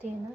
తేనా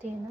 తేనా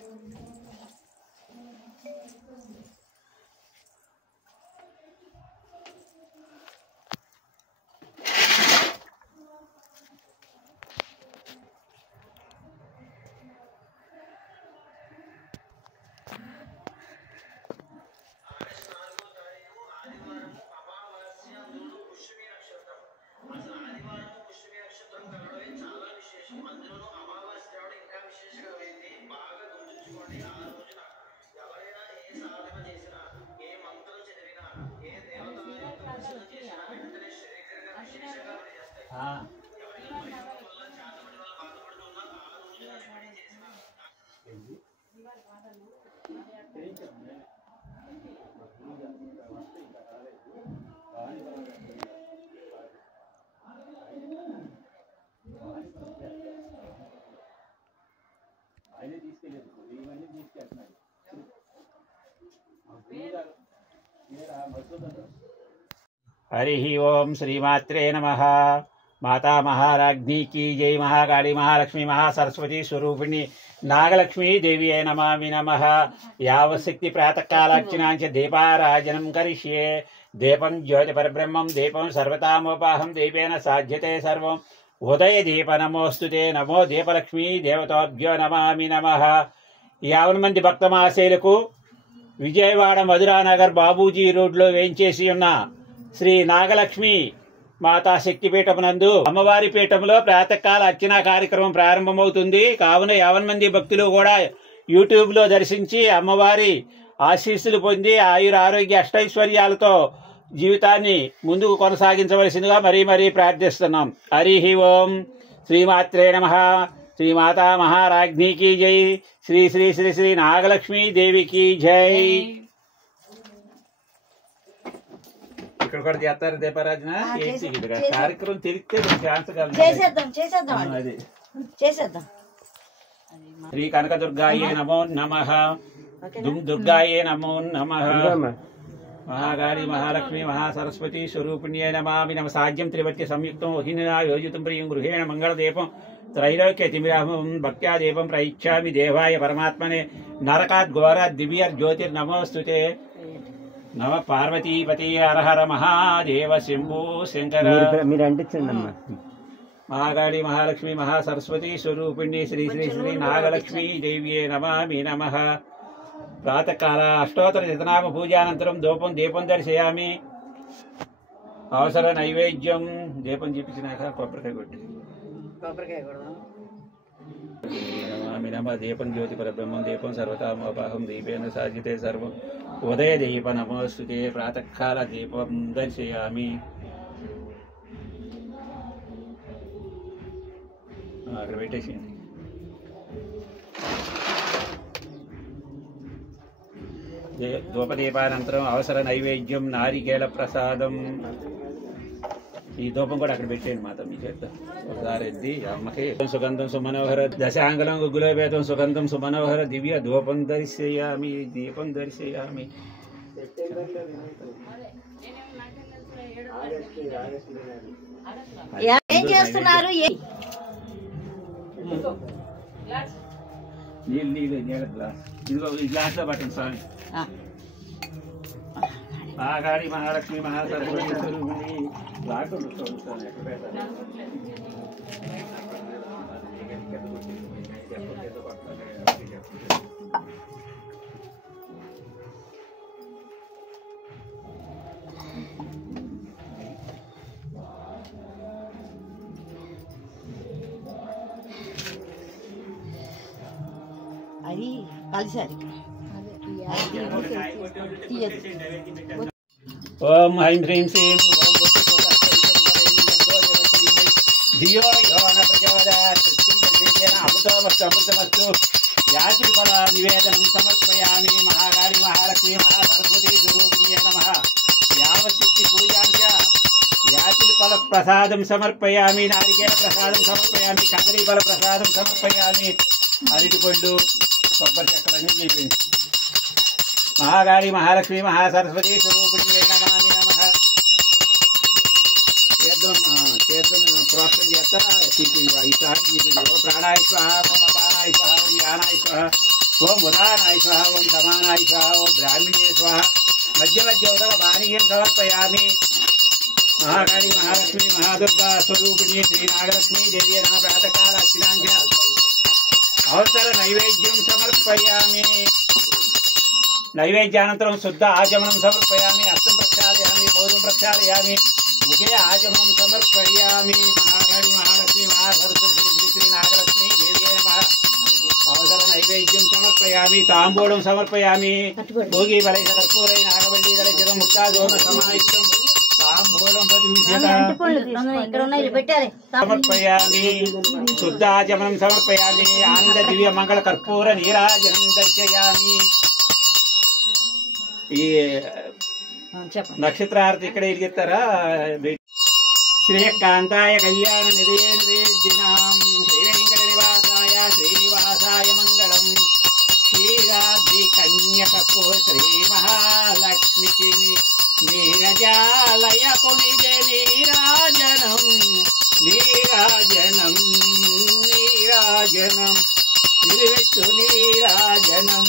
Thank you. Hari ओम श्रीमात्रे नमः। माता महाराज्ञी की जय। महाकाली महालक्ष्मी महासरस्वती स्वरूपिणी नागलक्ष्मी देवी नमामि नमः। यावशक्ति प्रातःकालार्चनाञ्च दीपाराजनं करिष्ये। दीपं ज्योतिपरब्रह्मं दीपं सर्वतामोपाहं दीपेन साध्यते सर्वम्। उदय दीप नमोस्तुते। नमो दीपलक्ष्मी देवताभ्यो नमामि नमः। 50 మంది భక్త మహాశయులకు విజయవాడ మధురానగర్ బాబూజీ రోడ్లో వేంచేసి ఉన్న శ్రీ నాగలక్ష్మి మాతా శక్తిపీఠం నందు అమ్మవారి పీఠంలో ప్రాతకాల అర్చనా కార్యక్రమం ప్రారంభమవుతుంది. కావున 50 మంది భక్తులు కూడా యూట్యూబ్ లో దర్శించి అమ్మవారి ఆశీస్సులు పొంది ఆయుర ఆరోగ్య అష్టైశ్వర్యాలతో జీవితాన్ని ముందుకు కొనసాగించవలసిందిగా మరీ మరీ ప్రార్థిస్తున్నాం. హరి ఓం శ్రీమాత్రే నమః. శ్రీ మాతా మహారాజ్ఞీ की जय। శ్రీ శ్రీ శ్రీ శ్రీ నాగలక్ష్మీ దేవి की जय। ఇక్కడ కూడా చేస్తారు దీపారాజన కార్యక్రమం తెలిస్తే చేసేద్దాం. శ్రీ కనకదుర్గాయే నమో నమః. దుర్గాయే నమో నమః. महाकाली महालक्ष्मी महासरस्वती स्वरूपिण्यै नमामि नमः। साज्यं त्रिवत्य संयुक्तं वहिना योजितं प्रियं गृहेण मंगलदीपं त्रैलोक्यतिमिराहं भक्त्या दीपं प्रयच्छामि देवाय परमात्मने। नरकात् घोरात् दिव्यर्ज्योतिर्नमोस्तुते। नमः पार्वतीपति हर हर महादेव शंभो शंकर। महाकाली महालक्ष्मी महासरस्वती स्वरूपिणी श्री श्री श्री नागलक्ष्मी देव्ये नमामि नमः। प्रातःकाल अष्टोत्तर शतनाम पूजानन्तरं धूपं दीपं दर्शयामि। अवसर नैवेद्यं दीपं चूपिंचिनाक कोब्बरिकाय कोट्टि नमामि नमः। दीपं ज्योतिपरब्रह्मं दीपं सर्वतामोपाहं दीपेन साज्यते सर्वम्। उदय दीप नमोस्तुते। प्रातःकाल दीपं दर्शयामि। अక్కడ పెట్టేసేయండి. ధూపదీపానంతరం అవసర నైవేద్యం నారికేళ ప్రసాదం. ఈ ధూపం కూడా అక్కడ పెట్టేయండి మాత మీ చేత ఒకసారి ఎద్ది అమ్మకి. సుగంధం సుమనోహర దశాంగలం గుగులోపేతం సుగంధం సుమనోహర దివ్య ధూపం దర్శయామి. దీపం దర్శయామి. ఏం చేస్తున్నారు? నీళ్ళ గ్లాస్ ఇదిగో ఈ గ్లాస్ లో పట్టండి స్వామి. महाकाली महालक्ष्मी महासरस्वती स्वरूपिणी అది కలిసారి. ओम ऐं ह्रीं श्रीं धियो यो न प्रचोदयात् अमृतमस्तु यात्रिफल निवेदनं समर्पयामि। महाकाली महालक्ष्मी महासरस्वती स्वरूपिण्यै नमः। यावशक्ति पूजाञ्च यात्रिफल प्रसादं समर्पयामि। नारिकेल प्रसादं समर्पयामि। कदलीफल प्रसादं समर्पयामि। अरटिपंडु కొబ్బరి చెక్కలన్నీ చేయండి. महाकाली महालक्ष्मी महासरस्वती स्वरूपिण्यै नमामि नमः। तीर्थं प्रोक्षण చేస్తా. ప్రాణాయ స్వాహ, మమ పానాయ స్వాహ, యానాయ స్వాహ, ఓం ఉదానాయ స్వాహ ఓం సమానాయ స్వాహ ఓం బ్రాహ్మణ్యే స్వాహ మధ్య మధ్య ఉదక పానీయం సమర్పయామి महाकाली महालक्ष्मी महादुर्गा स्वरूपिणी श्री नागलक्ष्मी देवी नमः प्रातःकाल अर्चनांच अवसर नैवेद्यं समर्पयामि नैवेद्यानन्तरं शुद्ध आचमनं समर्पयामि हस्तं प्रक्षालयामि पादं प्रक्षालयामि मुखे आचमनं समर्पयामि महाकाली महालक्ष्मी महासरस्वती श्री नागलक्ष्मी देवी नमः अवसर नैवेद्यं समर्पयामि ताम्बूलं समर्पयामि भोगी फलैः कर्पूरै नागवल्ली दलैः मुक्तादोन समायुक्तं समर्पयामि शुद्धाचमनं समर्पयामि आनंद दिव्य मंगल कर्पूर नीराजनं दर्शयामि नक्षत्रार्थ इकडे इल्लेत्तारा श्रीकांताय कल्याण निधये निवेदिनां श्रीवेंकट निवासाय श्रीनिवासाय मंगलम क्षीराद्रि कन्यकको श्री महालक्ष्मी नीरजालय पुनिजे नीराजनं नीराजनं नीराजनं निर्विच्छु नीराजनं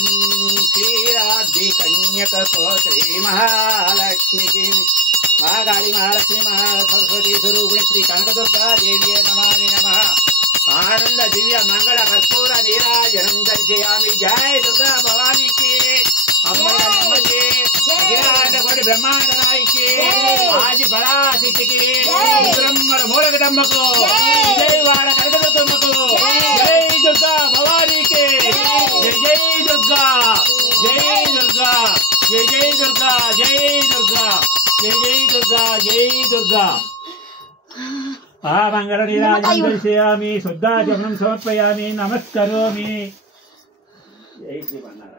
क्षीराद्रि कन्यकको श्री महालक्ष्मी महाकाली महालक्ष्मी महासरस्वती स्वरूपिणी श्री कनकदुर्गा देवी नमामि नमः आनंद दिव्य मंगल कर्पूर नीराजनं दर्शयामि जय दुर्गा भवानी की कोटि ब्रह्मांड नाई की आज पराशक्ति की ब्रह्म मूलकदम्ब को जय वाड़ कनकदुर्गम्म को जय दुर्गा भवानी के जय जय दुर्गा जय दुर्गा जय जय दुर्गा जय दुर्गा जय जय दुर्गा जय दुर्गा मंगल नीराजनं दर्शयामि शुद्धाचमनं समर्पयामि नमस्करोमि जय श्रीमन्नारायण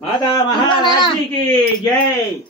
माता महारानी की जय।